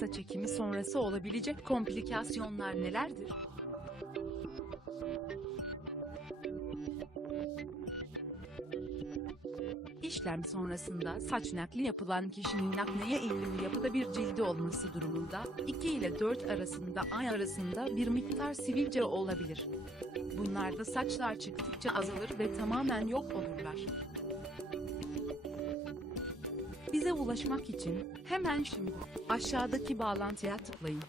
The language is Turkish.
Saç ekimi sonrası olabilecek komplikasyonlar nelerdir? İşlem sonrasında saç nakli yapılan kişinin akneye eğilimli yapıda bir cildi olması durumunda 2 ile 4 arasında ay arasında bir miktar sivilce olabilir. Bunlarda saçlar çıktıkça azalır ve tamamen yok olurlar. Bize ulaşmak için hemen şimdi aşağıdaki bağlantıya tıklayın.